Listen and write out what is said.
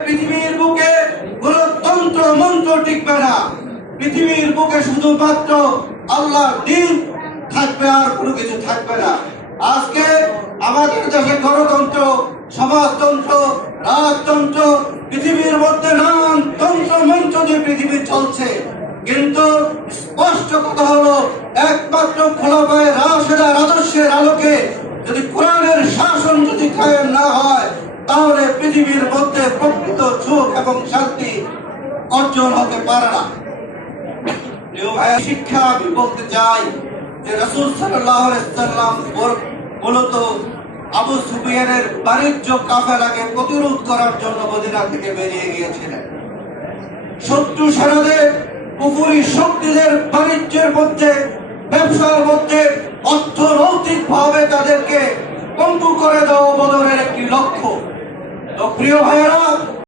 পৃথিবীর বুকে কোন তন্ত্র মন্ত্র টিকবে না। পৃথিবীর বুকে শুধুমাত্র আল্লাহর দ্বীন থাকবে, আর কোনো কিছু থাকবে না। আজকে আমাদের দেশে গণতন্ত্র, সমাজতন্ত্র, রাজতন্ত্র, পৃথিবীর মধ্যে নানান তন্ত্র মন্ত্র দিয়ে পৃথিবী চলছে, কিন্তু স্পষ্ট কথা হলো একমাত্র খোলা পায়ে রাশেদার আদর্শের আলোকে যদি কোরআনের শাসন যদি কায়েম না হয়, তাহলে পৃথিবীর মধ্যে প্রকৃত সুখ এবং শান্তি অর্জন হতে পারে না। শিক্ষা আমি বলতে চাই যে রাসূল সাল্লাল্লাহু আলাইহি ওয়াসাল্লাম মূলত আবু সুফিয়ানের বাণিজ্য কাফেলাকে প্রতিরোধ করার জন্য মদিনা থেকে বেরিয়ে গিয়েছিলেন। শত্রু সেনাদের কুফরি শক্তিদের বাণিজ্যের মধ্যে, ব্যবসার মধ্যে অর্থনৈতিক ভাবে তাদেরকে পঙ্গু করে দেওয়া বদরের একটি লক্ষ্য। তো প্রিয় ভাইয়েরা,